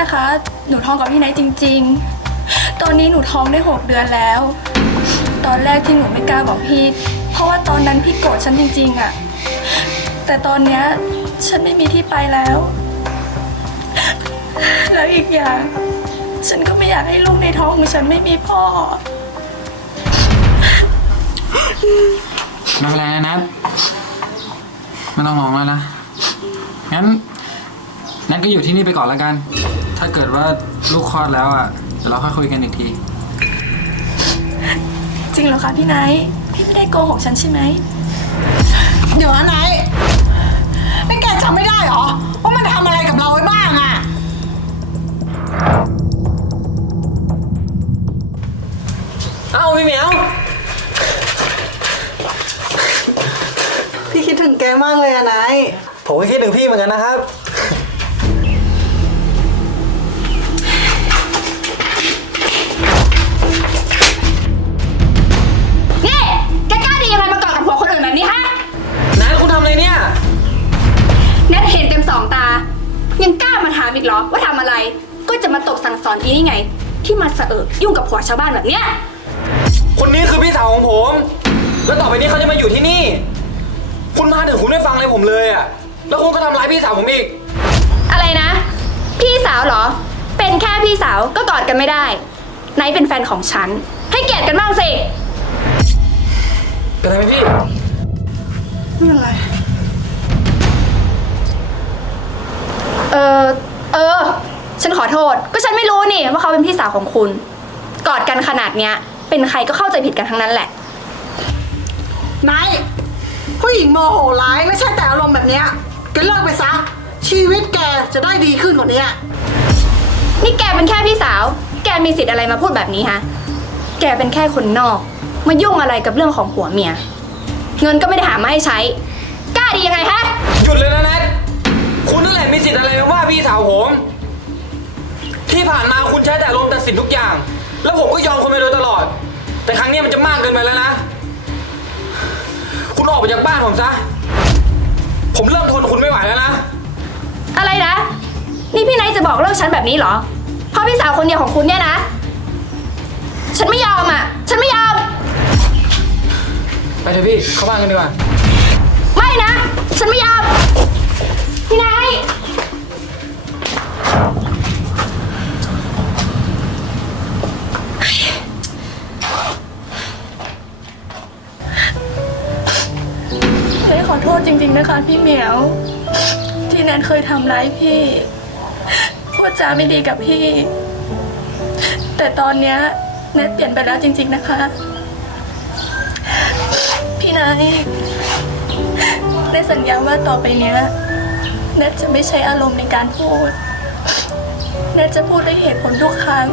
นะคะ หนูท้องกับพี่ไนท์จริง ๆ ตอนนี้หนูท้องได้หกเดือนแล้ว ตอนแรกที่หนูไม่กล้าบอกพี่ เพราะว่าตอนนั้นพี่โกรธฉันจริง ๆอะแต่ตอนเนี้ยฉันไม่มีที่ไปแล้ว แล้วอีกอย่าง ฉันก็ไม่อยากให้ลูกในท้องของฉันไม่มีพ่อ ไม่เป็นไรนะนัทไม่ต้องร้องแล้วนะ งั้นนัทก็อยู่ที่นี่ไปก่อนแล้วกัน ถ้าเกิดว่าลูกคลอดแล้วอะเดี๋ยวเราค่อยคุยกันอีกที จริงเหรอคะพี่ไนท์พี่ไม่ได้โกหกฉันใช่ไหม เดี๋ยวนะไหนายนี่แกจำไม่ได้เหรอ ว่ามันทำอะไรกับเราไว้บ้างอะเอ้าพี่เหมียว พี่คิดถึงแกมากเลยอะไหนายผมก็คิดถึงพี่เหมือนกันนะครับ เหรอว่าทำอะไร ก็จะมาตกสั่งสอนอีนี่ไง ที่มาสะเอิดยุ่งกับผัวชาวบ้านแบบเนี้ย คนนี้คือพี่สาวของผม แล้วต่อไปนี้เขาจะมาอยู่ที่นี่ คุณมาถึงคุณไม่ฟังอะไรผมเลยอะแล้วคุณก็ทำร้ายพี่สาวผมอีก อะไรนะ พี่สาวเหรอ เป็นแค่พี่สาวก็กอดกันไม่ได้ไนท์เป็นแฟนของฉัน ให้เกียรติกันบ้างสิ เป็นไรไหมพี่ไม่เป็นไรเออ เออ ฉันขอโทษ ก็ฉันไม่รู้นี่ว่าเขาเป็นพี่สาวของคุณ กอดกันขนาดเนี้ย เป็นใครก็เข้าใจผิดกันทั้งนั้นแหละนายผู้หญิงโมโหร้ายไม่ใช่แต่อารมณ์แบบเนี้ยแกเลิกไปซะ ชีวิตแกจะได้ดีขึ้นกว่านี้นี่แกเป็นแค่พี่สาว แกมีสิทธิ์อะไรมาพูดแบบนี้ฮะ แกเป็นแค่คนนอก มายุ่งอะไรกับเรื่องของผัวเมีย เงินก็ไม่ได้หามาให้ใช้ กล้าดียังไงฮะ หยุดเลยนะแน มีสิทธิ์อะไรมาว่าพี่สาวผม ที่ผ่านมาคุณใช้แต่อารมณ์ตัดสินทุกอย่าง แล้วผมก็ยอมคุณไปโดยตลอด แต่ครั้งนี้มันจะมากเกินไปแล้วนะ คุณออกไปจากบ้านผมซะ ผมเริ่มทนคุณไม่ไหวแล้วนะ อะไรนะ นี่พี่ไนท์จะบอกเลิกฉันแบบนี้เหรอเพราะพี่สาวคนเดียวของคุณเนี่ยนะ ฉันไม่ยอมอะ ฉันไม่ยอม ไปเถอะพี่ เข้าบ้านกันดีกว่า ไม่นะ ฉันไม่ยอม พี่ไนท์ งนะคะพี่เหมียว ที่แนทเคยทำร้ายพี่พูดจาไม่ดีกับพี่ แต่ตอนเนี้ยแนทเปลี่ยนไปแล้วจริง ๆนะคะ พี่นายได้สัญญาว่าต่อไปเนี้ยแนทจะไม่ใช้อารมณ์ในการพูดแนทจะพูดด้วยเหตุผลทุกครั้ง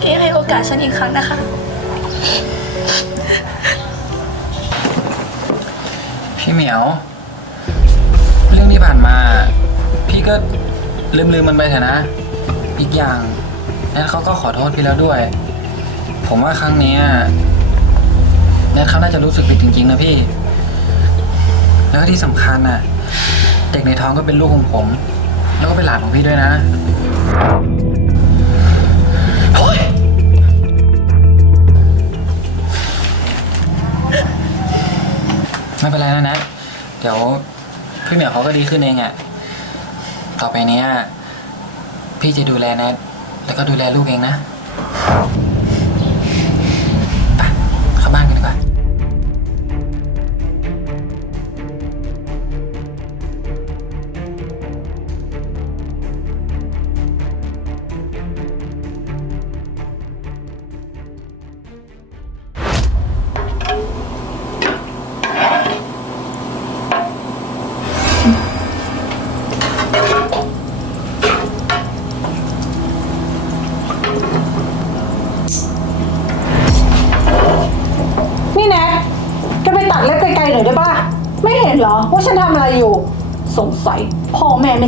พี่ให้โอกาสฉันอีกครั้งนะคะ พี่เหมียว เรื่องที่ผ่านมา พี่ก็ลืมลืมมันไปเถอะนะ อีกอย่างแนทเขาก็ขอโทษพี่แล้วด้วย ผมว่าครั้งเนี้ยแนทเขาน่าจะรู้สึกผิดจริงๆนะพี่ แล้วก็ที่สำคัญน่ะ เด็กในท้องก็เป็นลูกของผม แล้วก็เป็นหลานของพี่ด้วยนะ ไม่เป็นไรนะนะ เดี๋ยวพี่เหมียวเขาก็ดีขึ้นเองอะต่อไปเนี้ยพี่จะดูแลแนทแล้วก็ดูแลลูกเองนะ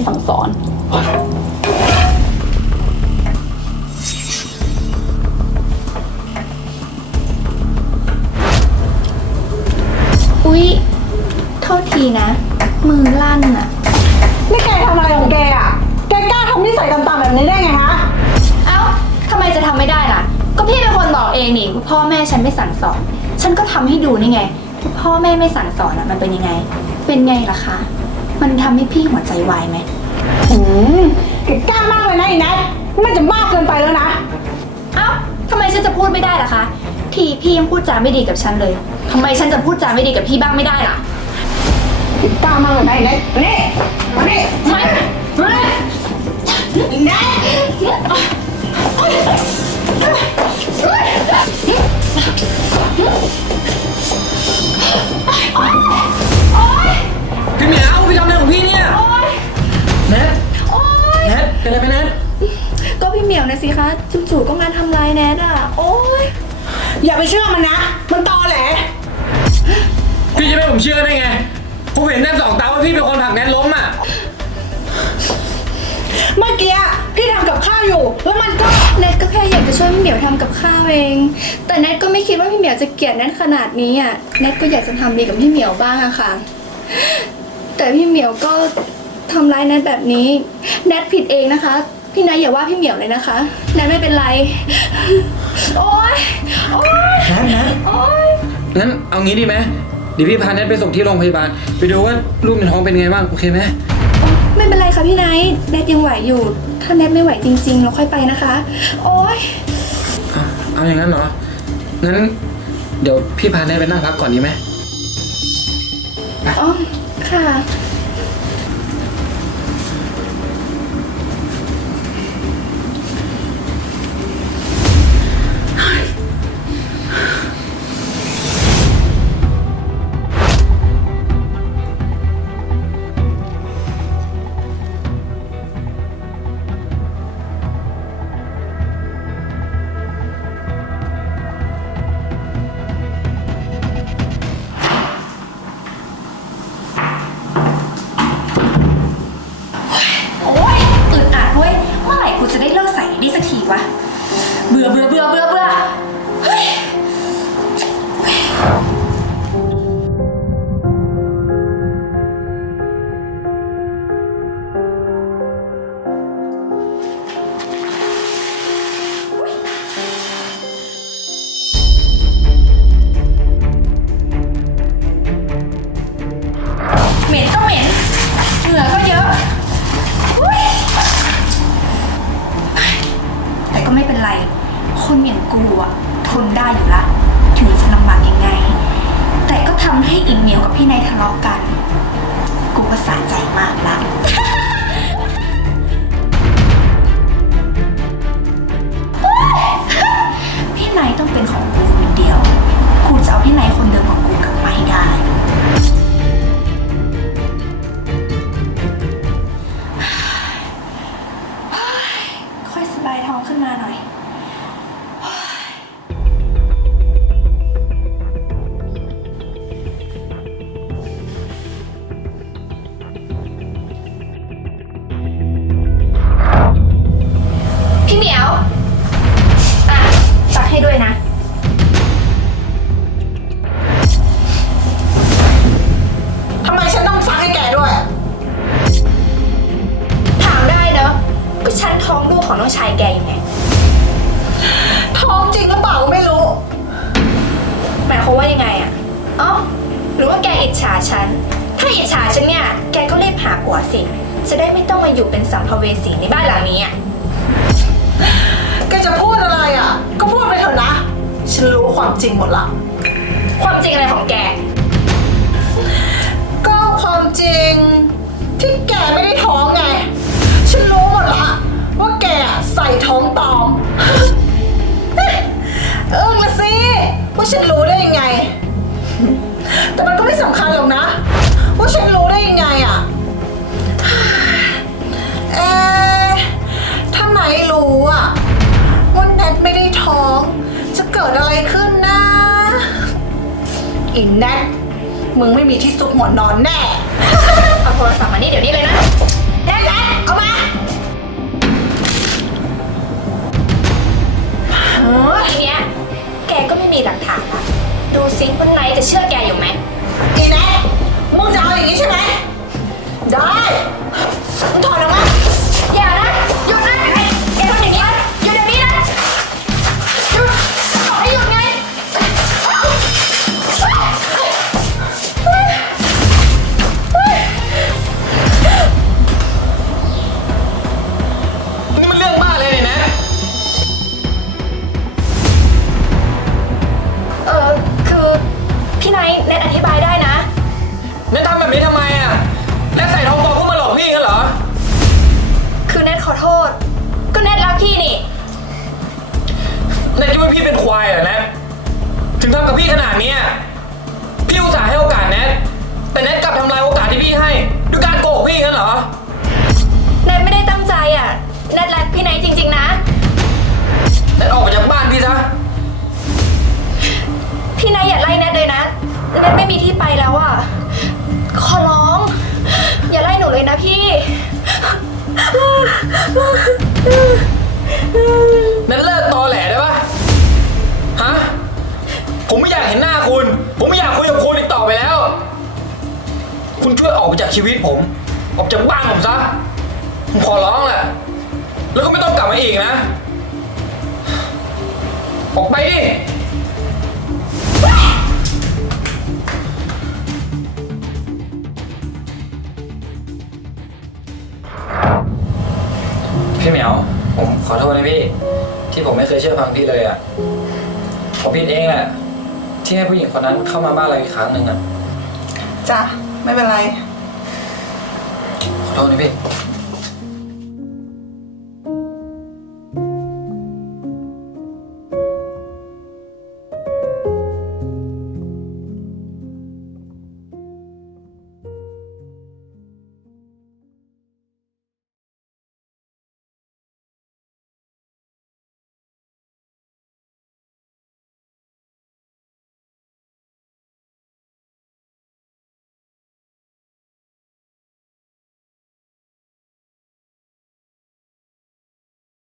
สั่งสอน อุ๊ยโทษทีนะ มือลั่นอะนี่แกทำอะไรของแกอะ แกกล้าทำนิสัยต่ำๆแบบนี้ได้ไงฮะ เอ้าทำไมจะทำไม่ได้ล่ะ ก็พี่เป็นคนบอกเองนี่ว่าพ่อแม่ฉันไม่สั่งสอน ฉันก็ทำให้ดูนี่ไงว่าพ่อแม่ไม่สั่งสอนอะมันเป็นยังไง เป็นไงล่ะคะ มันทำให้พี่หัวใจวายไหม หืมแกกล้ามากเลยนะไอ้แนทมันจะมากเกินไปแล้วนะ เอ้าทำไมฉันจะพูดไม่ได้ล่ะคะทีพี่ยังพูดจาไม่ดีกับฉันเลยทำไมฉันจะพูดจาไม่ดีกับพี่บ้างไม่ได้ล่ะแกกล้ามากเลยนะไอ้แนทนี่มานี่ไม่มาไอ้แนท จู่ๆก็มาทำร้ายแนทอะ โอ๊ย อย่าไปเชื่อมันนะ มันตอแหล พี่จะไม่ให้ผมเชื่อได้ไง ผมเห็นแน่สองตาว่าพี่เป็นคนผลักแนทล้มอะ เมื่อกี้พี่ทำกับข้าวอยู่ แล้วมันก็ แนทก็แค่อยากจะช่วยพี่เหมียวทำกับข้าวเอง แต่แนทก็ไม่คิดว่าพี่เหมียวจะเกลียดแนทขนาดนี้อะ แนทก็อยากจะทำดีกับพี่เหมียวบ้างอะค่ะ แต่พี่เหมียวก็ทำร้ายแนทแบบนี้ แนทผิดเองนะคะ พี่นายอย่าว่าพี่เหมียวเลยนะคะแนทไม่เป็นไร โอ๊ย โอ๊ยแนทแนทโอ๊ย งั้นเอางี้ดีไหมเดี๋ยวพี่พาแนทไปส่งที่โรงพยาบาล ไปดูว่าลูกในท้องเป็นไงบ้าง โอเคไหมไม่เป็นไรค่ะพี่ไนท์แนทยังไหวอยู่ ถ้าแนทไม่ไหวจริงๆ เราค่อยไปนะคะ โอ๊ย อะเอาอย่างนั้นเหรอ งั้น เดี๋ยวพี่พาแนทไปนั่งพักก่อนดีไหม อ๋อ ค่ะ เบื่อเจะได้ไม่ต้องมาอยู่เป็นสัมภเวสีในบ้านหลังนี้อะแกจะพูดอะไรอะ ก็พูดไปเถอะนะ ฉันรู้ความจริงหมดละ ความจริงอะไรของแก ก็ความจริง ที่แกไม่ได้ท้องไง ฉันรู้หมดละ ว่าแกอะใส่ท้องปลอม เออมาสิว่าฉันรู้ได้ยังไง แต่มันก็ไม่สำคัญหรอกนะ เกิดอะไรขึ้นนะอินแนทมึงไม่มีที่ซุกหัวนอนแน่โทรศัพท์มานี่เดี๋ยวนี้เลยนะแนทแนทเอามาเฮ้ยทีเนี้ยแกก็ไม่มีหลักฐานละดูซิว่าไนท์จะเชื่อแกอยู่ไหมอีแนทมึงจะเอาอย่างนี้ใช่ไหมได้มึงถอดออกมาอย่านะหยุดนะ คุณช่วยออกไปจากชีวิตผม ออกจากบ้านผมซะ ผมขอร้องแหละ แล้วก็ไม่ต้องกลับมาอีกนะ ออกไปดิ พี่เหมียว ผมขอโทษนะพี่ ที่ผมไม่เคยเชื่อฟังพี่เลยอะ ผมผิดเองแหละ ที่ให้ผู้หญิงคนนั้นเข้ามาบ้านเราอีกครั้งหนึ่งอะ จ้ะ ไม่เป็นไร ขอโทษนะพี่